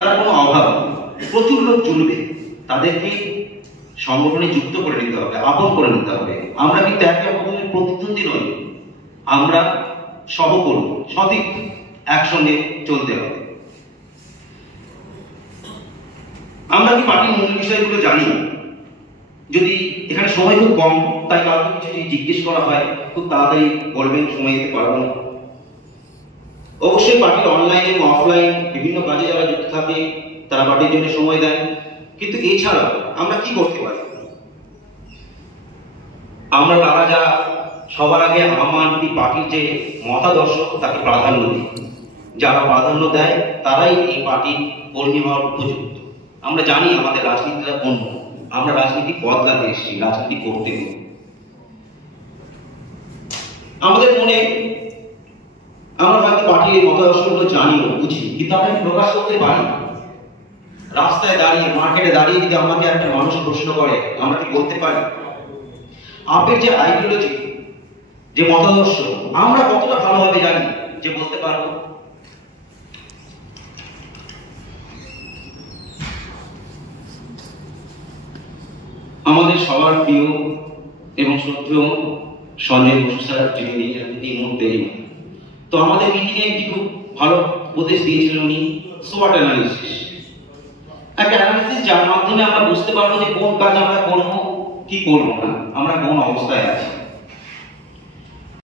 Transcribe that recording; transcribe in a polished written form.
তার কোনো অভাব নেই, প্রচুর লোক চলবে, তাদেরকে সংগঠনে যুক্ত করে নিতে হবে, আপন করে নিতে হবে। আমরা কিন্তু একে অপরের প্রতিদ্বন্দ্বী নই, আমরা সহকর্মী, সঠিক একসঙ্গে চলতে হবে। আমরা কি পার্টির মূল বিষয়গুলো জানি? যদি এখানে সময় খুব কম, তাই কাউকে কিছু যদি জিজ্ঞেস করা হয় খুব তাড়াতাড়ি বলবেন সময় দিতে পারবো না। অবশ্যই পার্টির অনলাইন এবং অফলাইন বিভিন্ন কাজে যারা যুক্ত থাকে তারা পার্টির জন্য সময় দেন, কিন্তু এছাড়া আমরা কি করতে পারি? আমরা তারা যা সবার আগে আমার পার্টির যে মতাদর্শ তাকে প্রাধান্য দিই। যারা প্রাধান্য দেয় তারাই এই পার্টির কর্মী হওয়ার উপযুক্ত। আমরা জানি আমাদের রাজনীতিটা অন্য, আমরা রাজনীতি বদলাতে এসেছি, রাজনীতি করতে নেই। আমাদের মনে আমরা হয়তো পার্টির মতাদর্শগুলো জানি, বুঝি, কিন্তু আমরা প্রকাশ করতে পারি। রাস্তায় দাঁড়িয়ে, মার্কেটে দাঁড়িয়ে যদি আমাকে একটা মানুষ প্রশ্ন করে, আমরা কি বলতে পারি? আপনার যে আইডিওলজি, যে মতাদর্শ, আমরা কতটা ভালোভাবে জানি যে বলতে পারবো? আমাদের সবার প্রিয় এবং শ্রদ্ধেয় সঞ্জয় বসু স্যার, যিনি এই মুহূর্তে, তো আমাদের মিটিংয়ে একটি খুব ভালো উপদেশ দিয়েছিলেন উনি, সোয়াট অ্যানালিসিস। একটা অ্যানালিসিস যার মাধ্যমে আমরা বুঝতে পারবো যে কোন কাজ আমরা করবো, কি করবো না, আমরা কোন অবস্থায় আছি।